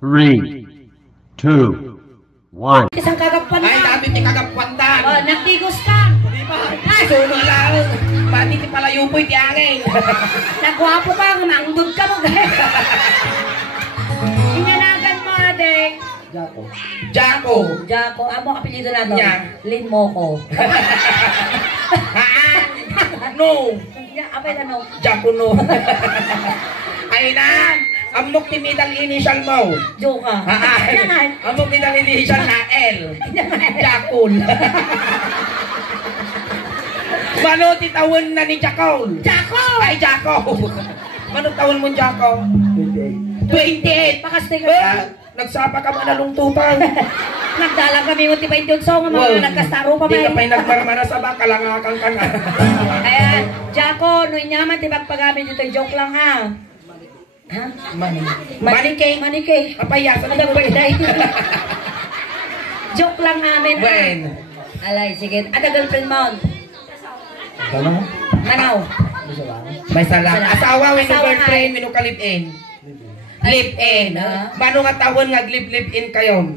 3, 2, 1. Isang kagapwan Ay, na. dami ti kagapwantan. Oh, nagtigos ka. Di ba? Ay, suno lang. Mati ti palayupoy ti angin. Nagwapo pa, manggod ka mo. Inyanagan mo, adeng. Jaco. Jaco, amo apelido na to. Nya. Lin Moko. Haan. No. Apay na no. Jaco no. Ay na. Amok ti middle initial mo. Joka. Haan. Yan. Amok middle initial na L. Jacol. Mano ti tawon na ni Jacol? Jaco! Ay, Jaco. Mano tawon mo Jaco? 28. Pakastig Ah, nagsapa ka mo na lungtupan. Nagdalang kami mo tiba yung song mga Wow. nagkastaro pa Di ka may. pa'y nagmarmara sa baka, langakang ka nga. Ayan, Jaco, no inyaman tibag pagamit dito, joke lang ha. Ha? Manike. Manike. Papayasan Ano ba yun? Joke lang namin. ha? When? Alay, sige. Ada girlfriend mo? Manaw. May sala. Sala. Asawa, wino Asawa girlfriend, wino ka live-in. Live-in. Ah. Mano nga tawon nga live-in kayo?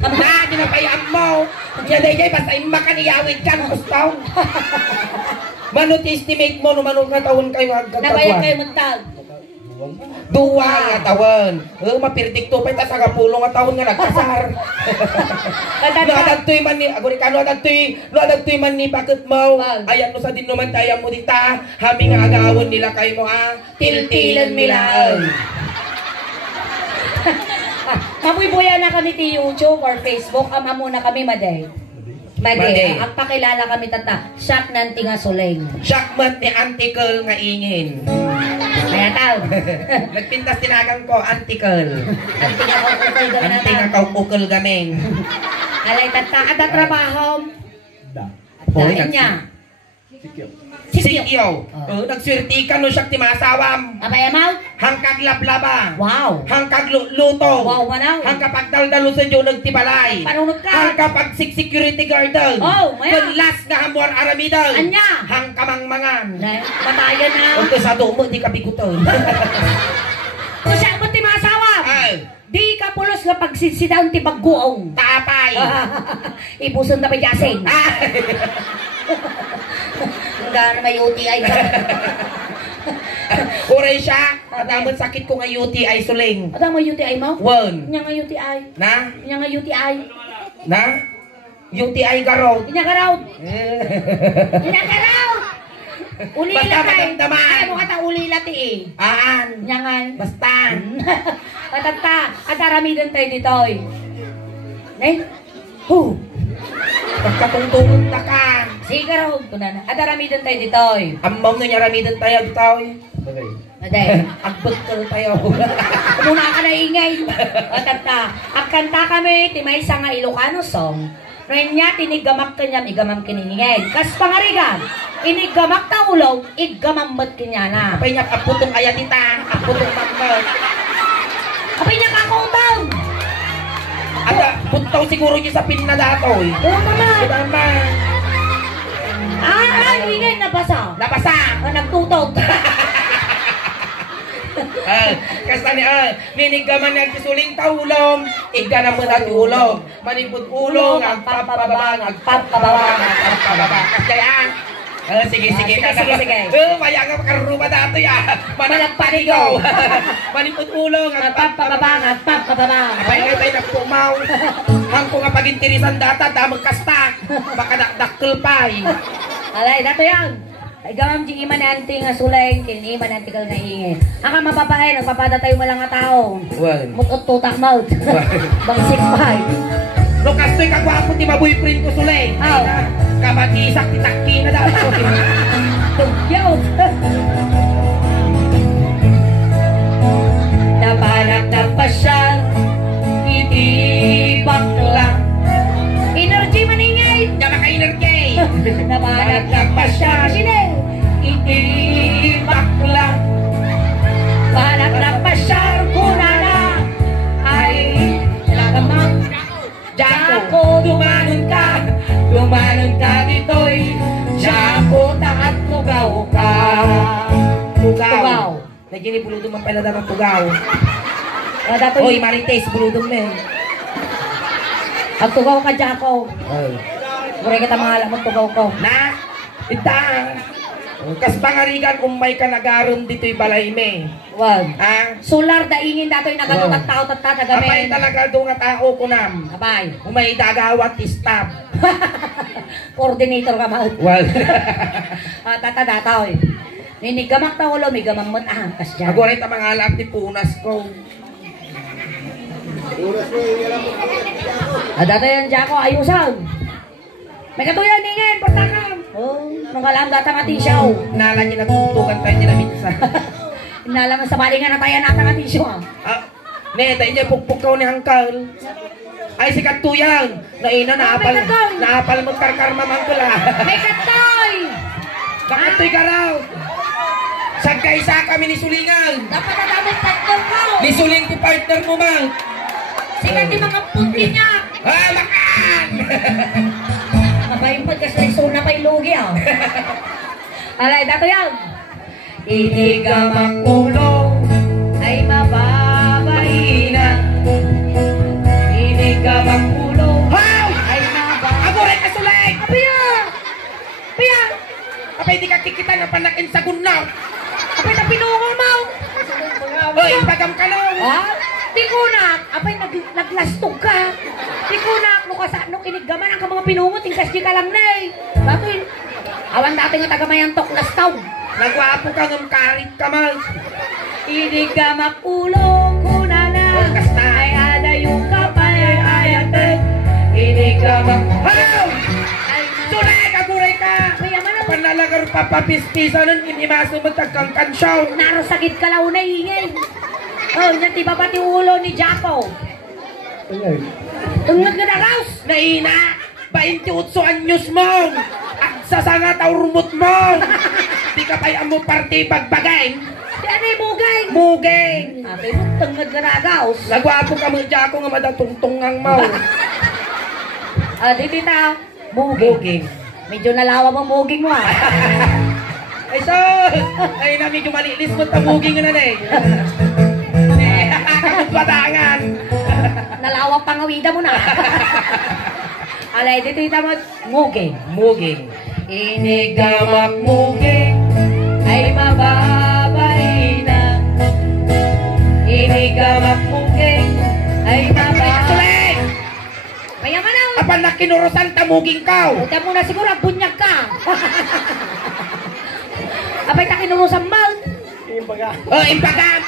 Na, dinapayaan mo. Yan ay basta imaka niyawid ka, gusto. Mano ti-estimate mo, no mano nga tawon kayo nga Nabayan kayo muntag. Duwa nga tawon. Mapirdik to pa ita sa kapulong nga tawon nga nagkasar. No adagtoy man ni agurikano adagtoy man ni bakit mo. Ayan no sa din naman tayo mo dita. Hami nga agawon nila kay mo tiltilan milaan. Mabuy-buya na kami ti YouTube or Facebook. Ama muna kami, Maday. Maday. Ang pakilala kami tata. Shock nanti nga suleng. Shakmat ni antikal nga ingin. Kaya tao. Nagpintas tinagang ko antikal. Anti nga kukukul ka na Anti nga kaukukal gaming. Alay tata. Ada trabaho. Hoy, Dain niya. Sikyo. Oh. Nagswerte ka no siya ti masawam. Abay amaw? Hangkag lablaba. Wow. Hangkag luto. Wow, manaw. Hangkag pagdaldalo sa Diyo nagtibalay. Panunod ka. Hangkag pag security guard. Oh, maya. Last nga hamor aramidal. Anya. Hangkamang mangan. Batayan na. Unto sa dumo di ka biguton. Kung siya mo ti masawa. Ay, Di ka pulos nga pagsisidaon ti bagguong. tapay. Ibuson na pa yasin. Ay. Gano'n may UTI ka. Uray siya. Kadamon sakit ko nga UTI suling. Ada mo UTI mo? One. Nya nga UTI. Na? Nya nga UTI. Na? UTI garot. Nya ka raw. Nya ka raw. Ulila Basta kay. matamtaman. Ay mo kata ulila ti eh. Aan. Nya nga. Basta. Atata, ataramidan tayo dito. Nay. Hu. Pagkatungtungan na ka. Sige raw. Tunana. Ataramidan tayo dito. Amaw na niya ramidan tayo dito. Aday. Agbagkal tayo. Muna ka na ingay. Atata. Ang kanta kami, ti may nga Ilocano song. Renya, tinigamak kanyam, igamam kinihingay. Kas pangarigan, inigamak ta ulaw, igamamot kanyana. Apay niya aputong ayatita. Aputong mamot. Apay niya kakutang. Ada, puntaw siguro niya sa pinadatoy. Oo naman. Tama. Ingay nabasa. Nabasa. Nagtutog. Kasta ni ninigaman niya tisuling taulong, iga na mo na tulong. Manipod ulong, agpapababang, agpapababang, agpapababang. Kaya sige. Sige. Maya nga makaruba dato ya. Managpanigaw. Manipod ulong, Agpapababang, agpapababang. Apay nga tayo nagpumaw. Hang ko nga pagintirisan data, damag kastak. Baka dakdakkel pay. Alay, dato yan. Ay gamam di iman anti nga suleng, kiniman anti kal nga ingay. Ang ka mapapahay, nagpapada tayo malang nga tao. Well. Mutot tutak mouth. Bang sikpay. No kastoy kagwapo ti maboyfriend ko sulay. Aw. Kabatisak ti takki na dato. Tugyaw. Napanak na pa siya, itibak lang. Energy maningay. Nga maka-energy. Napanak na pa siya, sine. Itibak lang. Panak na pa siya, kunana. Ay, nagamang. Jako, dumanon ka dito'y. Jako, taat tugaw ka. Tugaw. Nagyan ni puluto man pala dapat tugaw. Datoy. Hoy, Marites, buludong na eh. Ang tugaw ka, Jaco. Ay. Mura kita mga alam mo tugaw ko. Na, ita. Kas pangarigan umay ka nagaron dito'y balay me. Wag. Ha? Solar daingin datoy nagatot at tao at Apay tatagamin. talaga doon nga tao ko nam. Abay. Umay dagawat stab. Coordinator ka maut. Well, Tata datoy. Ninigamak ta ulo, may gamamot ahangkas dyan. ako rin mga alam ni punas ko. Datoy yan, Jaco, ayusan. May katuyan ningin, portakam. Oh, nung alam data nga tisyaw. Nalagi na tutukan tayo nila minsan. Inalam sa balingan na tayo nata nga tisyaw. Ah, ne, tayo niya pukpukaw ni Hangkal. Ay, si Katuyang. Naina, naapal, may katoy. naapal mo karkar mamangkal ah. May katoy! Nakatoy ka raw. Sagkaisa kami ni Sulingan. Dapat nadamit tatlo ko. Ni Suling ti partner mo, mang. Sikat di mga puti niya. Ah, makan! Mabayong pagkasaliso na kay Lugi ah. Alay, dato yan. Inigamang ulo ay mababain na. Inigamang ulo How? ay mababain. Ako rin kasulig! Apaya! Apaya! Kapay di ka kikita na panakin sa gunaw. Apay na pinungo mo! Hoy, pagam ka no. Ha? Di ko na! Apay naglastog ka! Di ko na! Lukas ano kinigaman ang mga pinungot, tingkas di ka lang na eh! Dato yun! Awan dati nga tagamayan tok lastaw! Nagwapo ka ng karit ka, mal. Inigamak ulo ko na na Kasta. ay ada yung kapay ay atin. Inigamak How? ay Sulig, aguray ka. Kuya man Panalagar papapispisa nun, inimaso mo tagkangkansyaw. naro sakit ka lao na ingay. Oh, yan tiba pati ulo ni Jaco. Tungod ka na raus. Naina, 28 anyos mo. At sa sanga taurumot mo. Di ka pa'y amo parte pagbagay. Di ano yung mugay? Mugay. Ate mo, tungod ka na raus. Nagwapo ka mo dyan ako nga madatungtungang mo. Di tita, muging. Muging. Medyo nalawa mo muging mo ah. Ay so, ay na medyo malilis mo tamuging na na eh. Kamupatangan. Nalawa pangawida mo na. Alay, di tita mo, muging. Muging. Inigamak muging ay mababay na. Inigamak muging ay mababay. Kaya man na. Apan na kinurusan tamuging ka. Huwag mo na siguro, bunyag ka. Abay ta kinurusan mal. Oh, impagam.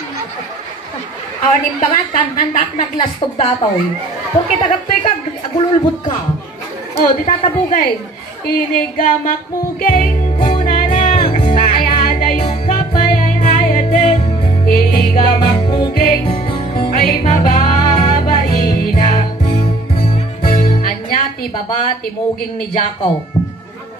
Awan imbangan, kantandak naglastog dataw. Kung kita gagtoy ka, agululbot ka. Oh, di tatabugay. Inigamak muging kuna na. Ay ada yung kapay ay ayatin. Inigamak muging ay mababain na. Anya ti baba ti muging ni Jaco.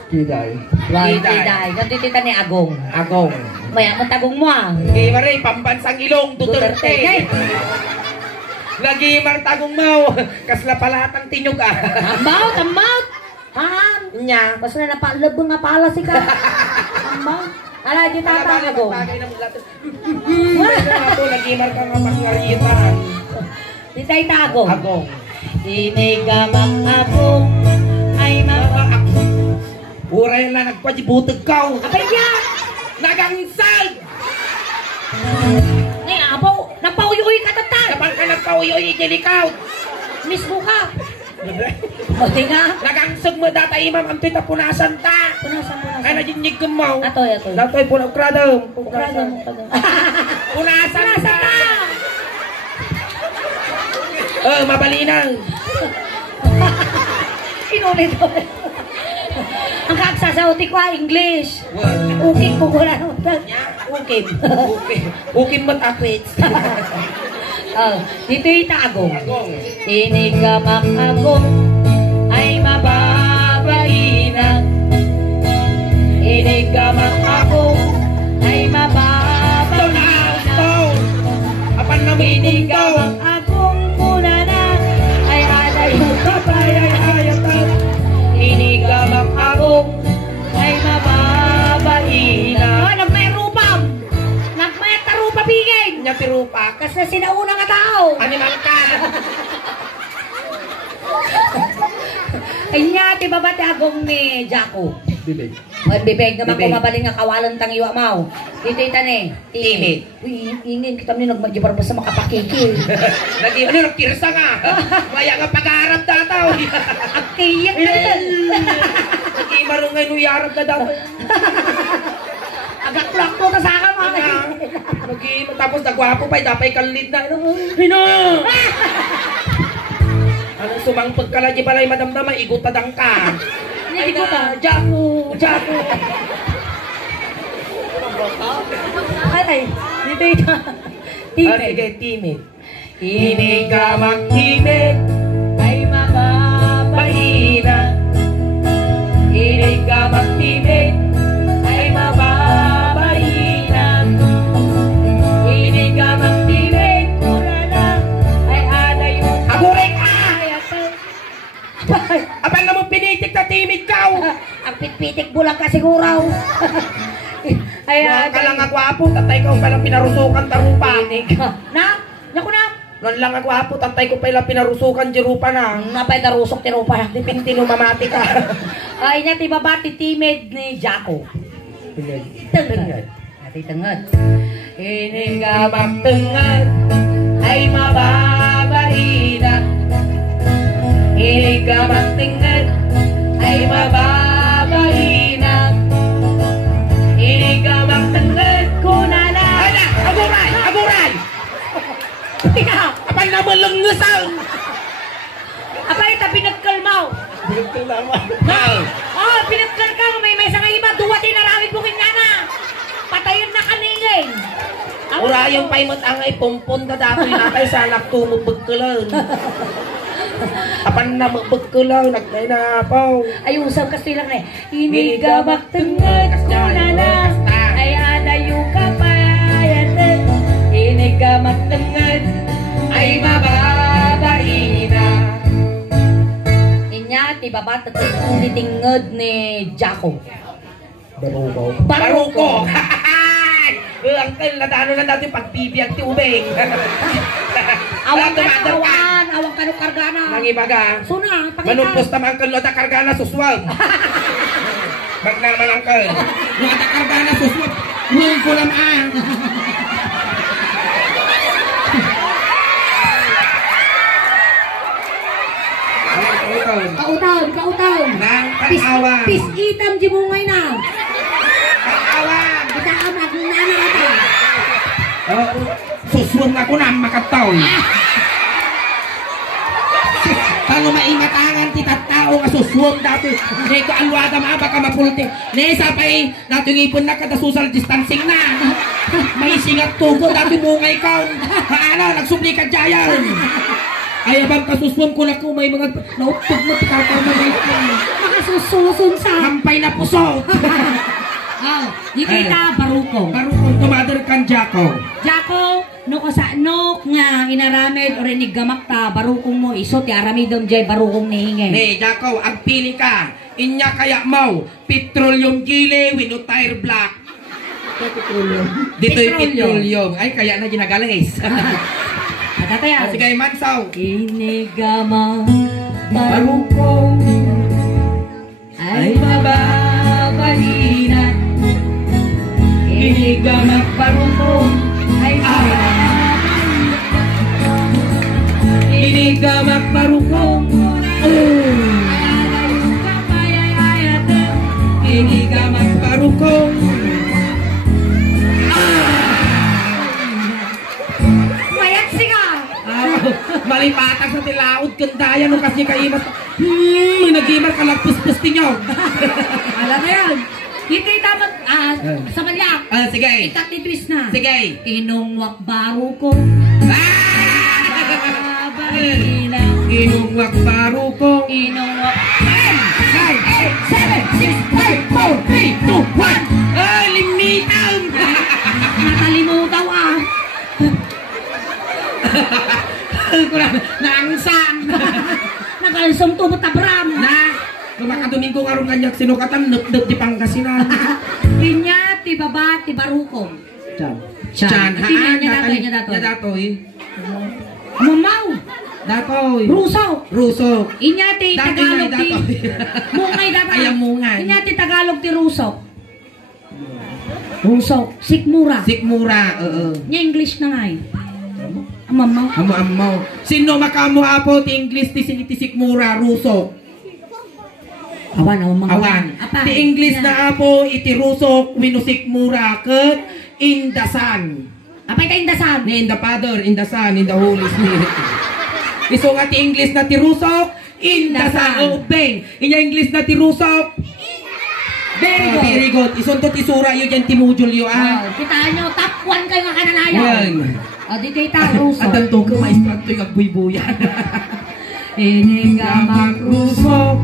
Kiday. Tiday. Ganti tita ni Agong. Agong. Maya mo tagong mo ah. Gimari, pambansang ilong, Duterte. Hey. Lagi tagong mau. Kasla palatang tinyog ah. Tambaw, tambaw. Han. Nya. Basta na napalabang nga pala si ka. Tambaw. Ala, di tata Agong. Lagimar ka nga pangaritan. Di tayo Agong. Agong. Inigamak Agong ay mabak. Uray lang nagpajibutag ka. Abay niya. Nagangsag. Ngay, abaw. Napauyoy ka tatal. Kapag ka nagpauyoy, ikilikaw. Mismo ka. Buti nga. Nagangsag mo data imam ang tuita punasan ta. Punasan. Ay najinyig ka mo. Atoy. Datoy po na ukradong. Ukradong. Punasan Punasan ta. ka. Oh, mabalinang. Inulit. Ang kagsasauti ko English. Uking ko wala naman. Uking. Ukin mo tapit. Dito yung Agong. Agong. Inigamak Agong ay mababain na. Inigamak Agong ay mababain na. Apan na mo Inigamak Agong muna na ay alay mo kapay ay hayatan. Inigamak Agong ay mababain na. Nagmay rupam! Nagmay tarupabigay! Nya tiro tarupa. Kasi sinauna nga tao. Animal ka. Ay niya, ti baba ti agong ni Jaco. Bibig. Bibig naman Bibig. ko mabaling nga kawalan tang iwa mau. Dito itane. Timid. Uy, ingin kita mo nagmadyabar pa sa makapakiki. Ano, nagkirsa nga. Maya nga pag-aarap na tao. Akiyak na. Nag-imarong ngayon uyarap na daw. Agak-plak ko ka sa akin mga. Tapos nagwapo pa, dapay kalit na. Hino! Anong sumangpag ka lagi balay madamdama, igutadang ka. Ay na, Jaco, Jaco. Ay, dito ito. Sige, timid. Hindi ka magtimid, Ay mababahina. hindi ka magtimid, Ay mababahina. Hindi ka magtimid. Kurala. Ay ada yung Aguray ka! Ay, Abang naman pinitik na timid ka! ang pitpitik bulang ka siguro. Ay, Mga ka lang agwapo, tatay ko palang pinarusukan tarupa. Na? Naku na? Noon lang agwapo, tatay ko palang pinarusukan jirupa na. Napay darusok tiro pa. Dipinti no mamati ka. Ay, niya tibabati timid ni Jaco. Tengad. Ati tengad. Ini nga magtengad ay mababahina. Ini nga magtengad ay mababahina. Ini nga magtengad ko na na. Ala! Aguray! Aguray! Tika! Abang naman lang ngasal! Apay, ta pinagkalmaw. Mal! Oh, pinagkal ka. May sa nga iba. Duwati na rawit mo kinyana. Patayon na kaningin. Urayang paimot ang ay pumpon ka dati natay sa anak tumubagkalan. Apan na magbagkalaw, nagtay na apaw. Ay, usap kasi lang na eh. Inigabak tengad ko na na. Ay, adayo ka pa. Inigabak tengad. Ay, mababahina. Inya, tibabat at titingad ni Jaco. Baruko! Uncle, nadano na natin pagbibiyag ti ubeng. Awang ka na, awang ka no kargana. Nangibaga. Suna, pakita. Manupos naman ang loda kargana suswag. Magnaman uncle. Loda kargana suswag. Huwag ko naman. Kautaw. Nang pag-awang. Pis-itam di mo ngayon na. Pag-awang. Kita ka magnana ka. Suswag na ko na makataw. Pano maimatangan ti tattao nga suswag dati. Hindi ko alwada maaba ka mapulti. Nesa pa eh, dati ngipon na kada social distancing na. May singat tugo dati mungay ka. Paano, nagsubli ka dyayan. Ay abang kasuswag ko na ko may mga naupog mo tikakamalit mo. Makasususun sa. Hampay na puso. Di kita barukong. Barukong tumader kan Jaco. Jaco, no sa no nga inaramid o rinig gamak ta barukong mo iso ti aramidom jay barukong nihingin. Ne, Jaco, agpili ka. Inya kaya mau, petroleum gile, wino tire black. Dito yung petroleum. Ay, kaya na ginagalis. Tataya. Sige, mansaw. Inigamang barukong ay mababahina. Inigamang barukong ay Inigamak barukong. Inigamak barukong. mayat siya. Malipatak sa tilaod kandaya no kasi kaimas. Nag-imas ka lagpus-pus tinyo. Alam mo yan. Hindi dapat sa manyak. Sige. Itak ni twist na. Sige. Inungwak baro ko. Babahina. Inungwak barukong. Inungwak. 9, 8, 7, 6, 5, 4, 3, 2, 1. Ay, limitan! Nakalimutan ah. Naangsan! Nakalusong tubot tabram. Na, kumakadomingo nga ron kanyak sinukatan, nup-nup di Pangasinan. Pinya, ti baba, ti barukong. Chan, haan, Nya datoy. datoy. Mamaw. Datoy. Ruso. Rusok. Inyati Tagalog ti Mungay data. Ayam mungay. Inyati Tagalog ti Rusok. Rusok. Sikmura. Sikmura, Nya English na nga eh. Mamaw. Amo. Sino makamo apo ti English ti sikmura, rusok. Awan. Apa? Ti English na apo iti rusok wenno sikmura ket indasan. Apa ita indasan? In the Father, in the Son, in the Holy Spirit. Iso nga ti English na ti rusok, indasan. Ubeng. Inya English na ti rusok. Very good. Ison to ti sura yo dyan ti module yo Kita nyo, top 1 kayo nga kananayaw. Yan. Di kayo ta, Rusok. At ang toko maestro to'y kagbuy-buyan. Inigamang rusok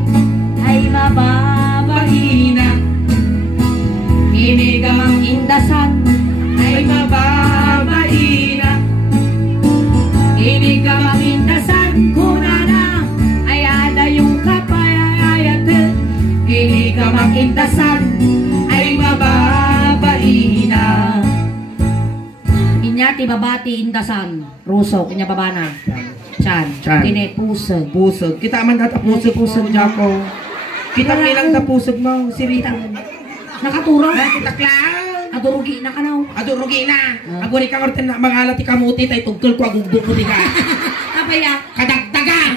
ay mababahina. Inigamang indasan ay mababahina. Inigamang indasan kunana ay ada yung kapayayat. Inigamang indasan ay mababahina. Inyati babati indasan rusok inya babana. Chan. Tine pusag. Pusag. Kita man data pusag jako. Kita nilang ta pusag mo, si Rita. Nakaturo. Kita klang. Adurugi na ka na. Adurugi na. Aguri ka orten na mga alati kamuti tay tugtol ko agugdog ko diga. Kapaya. Kadagdagan.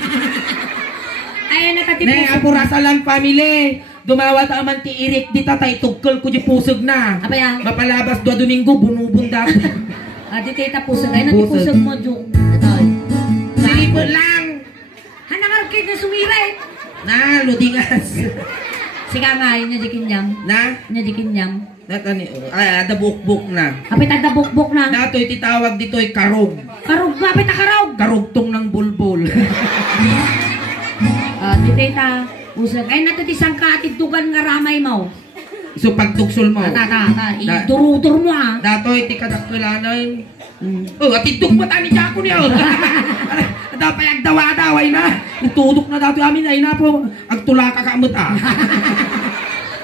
Ayan na tati Ne pusag. apurasalan family. Dumawa ta man ti irik dita tay tugtol ko di pusag na. Kapaya. Mapalabas 2 Domingo bunubunda. Adi kayo tapusag. Ay na tipusag mo, Juk. Ito. Silipod lang. Hanakarkid na sumiray. Na ludingas. Sika nga, yun niya dikinyam. Na Niya dikinyam. natani ay ada bukbuk na. Kapit ada bukbuk na. Datoy titawag ditoy karog. Karog ba? Kapit karog. Karugtong ng bulbul. Tita, usag. Ay nato ti sangka atitugan nga ramay mo. So pagtuksol mo. Iduro-duro mo ha. Datoy ti kadakkelanay. Atidok mo tani jako niya. Dapay agdawa-daway na. Itudok na datoy amin ay na po. Agtula ka kamot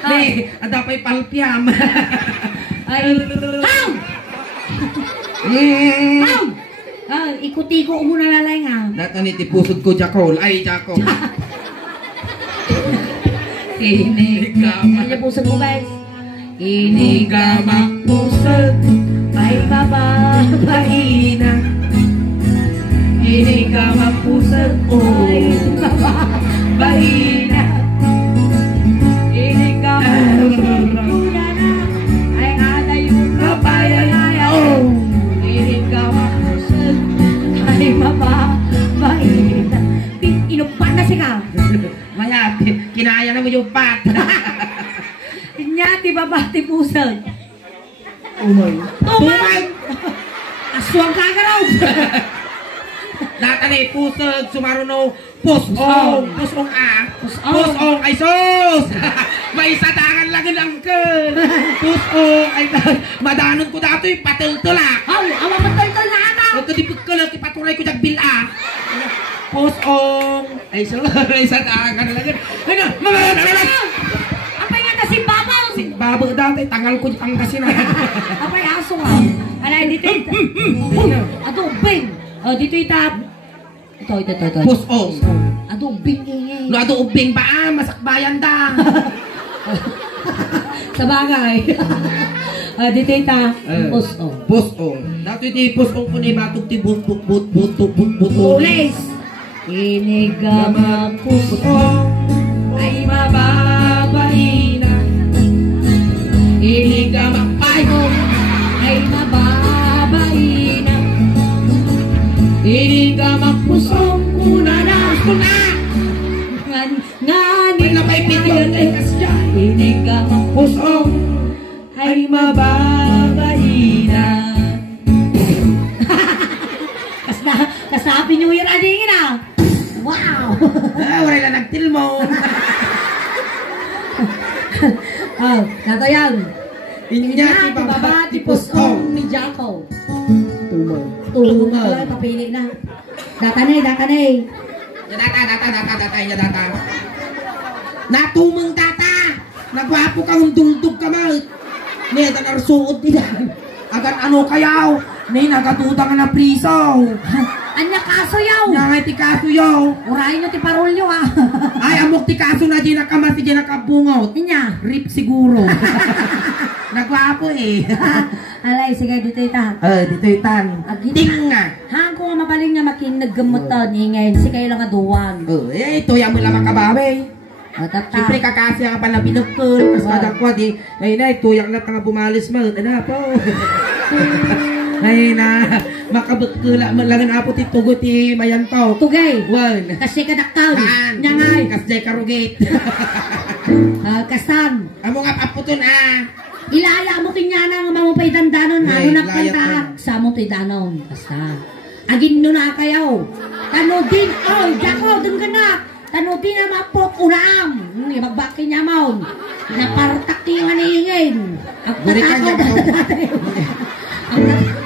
Ne, dapay palpiam. Ay, haw! Haw! Ikuti-ko mo nalalay nga. Natani ti pusod ko jakol. Ay jako. Ini pusod mo guys. Ini gamak pusod ay bababaina. Ini gamak pusod ay bababaina. Ini gamak pusod ay ada yung kapayayaw. Ini gamak pusod ay bababaina. Inupan na siya. Maya, kinaya na mo yung pat. Inyati babati pusod. Umay. Tumay! Aswang kakaraw! Natanay pusod, sumaruno, pusong. Pusong Pusong ay sos! May satangan lang ang angkel. Pusong ay madanon ko dato yung patultulak. Awa matultol na ata! Nagkadipot ko lang, ipatuloy ko jagbila. Pusong ay sos, may satangan lang. Ano? Apay nga na si Babaw! Babo dati, tangal ko yung pangkasin na. Apay aso nga. Alay, dito ito. Adobing! Dito itap. Ito. Pusong. Adobing ingay. No, ado ubing ba? Masakbayan da. Sa bagay. Dito ita. Pusong. Pusong. Dato iti pusong ko ni batok ti but. Ulis! Inigama pusong ay mababaina. Inigama pusong ay mababaina. Inigama pusong kunana. Ay napay pinyon ay kasya. Inigama Pusong ay mababaina. Kas Happy New Year adingin ah. Wow. Wala na nagtilmon. Nato yan. Inyati babati pusong. Ni Jaco. Tumal. Ay, papili na. Datanay. Data. Natumang data. Nagwapo ka, hunduldog ka mal. Niya, tanarsuot nila. Agan ano kayaw? Ni nagatuta nga na priso. Anya kaso yaw. Nga ti kaso yaw. Urahin nyo ti parolyo ah. Ay amok ti kaso na di nakamas di nakabungot. Inya. Rip siguro. Nagwapo eh. Alay, sige dito itan. Dito itan. Ting nga. Hang ko nga mabaling nga makinaggamot to ni ngayon. Si kayo lang aduwan. Ito yung mula makabawi. Siyempre kakasya nga pala binukul. Kas kadakwa di. Ay na, ito yung lahat nga bumalis mo. Ano po? Ay na, makabukula mo lang na po ti tugot ti mayanto. Tugay. Wan. Kasi kadaktaw. Nyangay. Kasjay karugate. Kasan. Amo nga paputon Ilaya mo kinyana nga mamupay dandanon. Ano na kanta? Sa mo to'y danon. Basta. Agin no na kayaw. Tanodin. Oy, dako, dun ka na. Tanodin na mapot unaam. Magbaki niya maun. Napartak yung anihingin.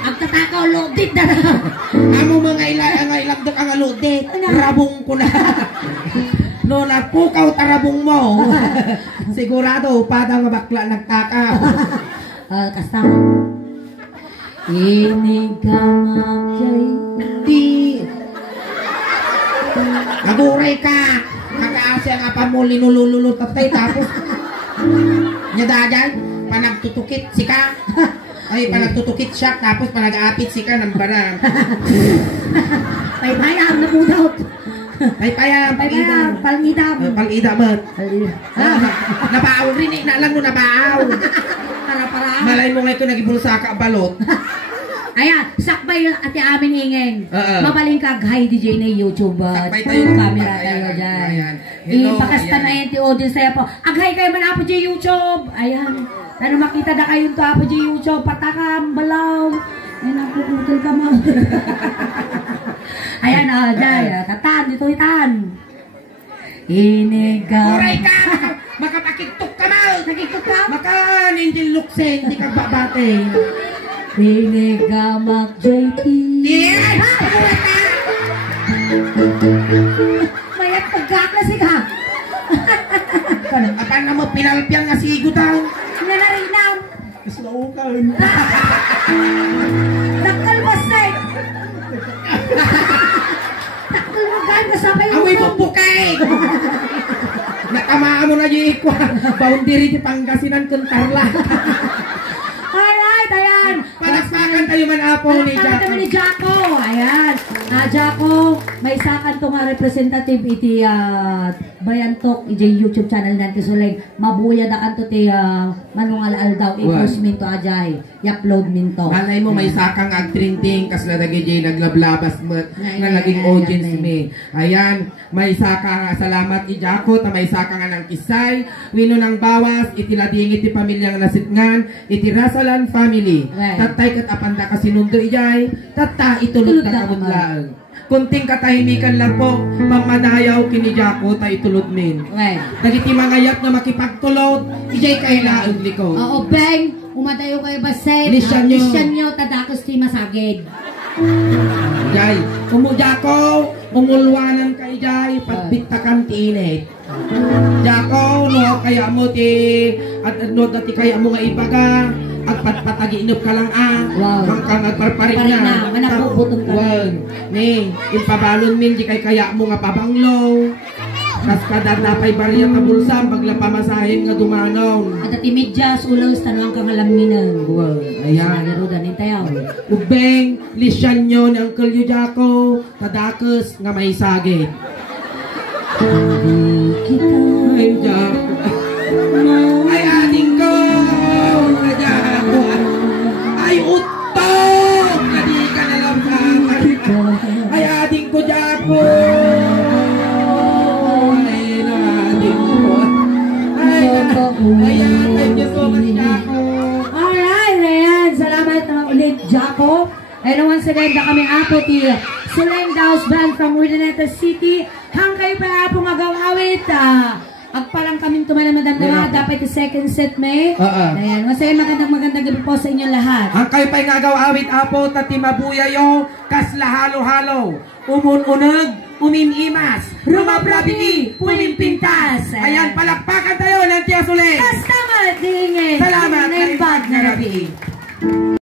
Ang tatakaw lodit na na. Amo mga ilang dok ang lodit. Rabong ko na. No, napukaw tarabong mo. Sigurado, padang bakla nagtakaw. Kasama. Inigamang jay. Di. Naguray ka. Nakaasya nga pa mo linulululot tatay. Tapos, nyadagan, panagtutukit si ka. Ay, panagtutukit siya. Tapos panag-aapit si ka ng barang. Paypayang nabudot. Paypayang, Paypayang, palngidam. Palngidam. Nabaaw rin eh. Naalang mo nabaaw. Para. Malay mo nga ito nagibulsa ka balot. Ayan, sakbay ati amin ingeng. Mabaling ka hi DJ na YouTube. Sakbay tayo. Camera tayo dyan. Ipakasta na yan ti audience sa'yo po. Aghay kayo man po dyan YouTube. Ayan. Ano makita na kayo ito po dyan YouTube. Patakam, balaw. Ayan, napuputol ka mo. Ayan, dyan. Tatan, dito itan. Inigaw. Oray ka! Makapakiktok ka mo! Nakikot ka? Makaninjil luksen, di ka babate. Inigamak JT. Yes! Mayat pagkaklase ka. Apan na mo pinalpian nga sigo daw. Nanarinaw. Slaukan. Nakalbasay. Nakalmagan ka sa kayo. Amoy bubukay! Nakamaan mo na yung ikwa. Boundary di Pangasinan kung Tarlac. Alright, ayan. Palakpakan tayo man apo ni Palakpakan Jaco. tayo ni Jaco. Ayan. Jaco, may sakan to nga representative iti Bayantok, iti YouTube channel natin. So like, mabuya da kanto ti manungal-al daw. I-post min to ajay. I-upload min to. Malay mo may sakang ag-trending kas na nagigay naglablabas mo na naging audience mi. Ayan, may saka nga salamat i Jaco ta may saka nga ng kisay. Wino ng bawas, itilading iti pamilyang nasitngan, iti Rasalan family. Tatay kat apanda ka sinundo ijay, tata itulot na kabudlaan. Kunting katahimikan lang po, pamanayaw kini Jaco ta itulod min. Dagiti mangayat na makipagtulod, ijay kailaog liko. Oo, bang, umadayo kayo ba say? Lisyan nyo, tadakos ti masagid. Jay, Jaco, umulwanan ka ijay, pagbitakan ti init. Jaco, no, kaya mo ti, at no, dati kaya mo nga ibaga, at patpatagiinop ka lang hanggang at parparin na. Manapuputong ka lang. Ning, ipabalon min, di kaya mo nga pabanglo. Kas kadar napay bariya ta bulsa, bagla pamasahin nga dumanaw. At ati medyas, ulos, tanong kang alaminan. Ayan. Narudan ni tayo. Ubeng, lisyan nyo ni Uncle Jaco, tadakos nga may sagit. Ay, Jaco. Ay, ating ko! Jaco! Ay, utong! Hindi ka nalang kakalimutan. Ay, ating ko, Jaco! Ayan, thank you so much, Jaco. Alright, ayan. Salamat ulit, Jaco. And once again, na kami apo ti Sileng Daos Band from Urdaneta City. Hang kayo pa apo magawawit. Agpalang kaming tumalang madamdama. Dapat ti second set may. Ayan, masaya magandang gabi po sa inyong lahat. Ang kayo pa'y nagawawit apo, tati mabuyayo, kas lahalo-halo. Umununag, umimimas, rumabrabiki, pumimpintas. Ayan, palakpakan tayo ng Tia Sule. Salamat, dingin. Salamat, Naimbag na rabi.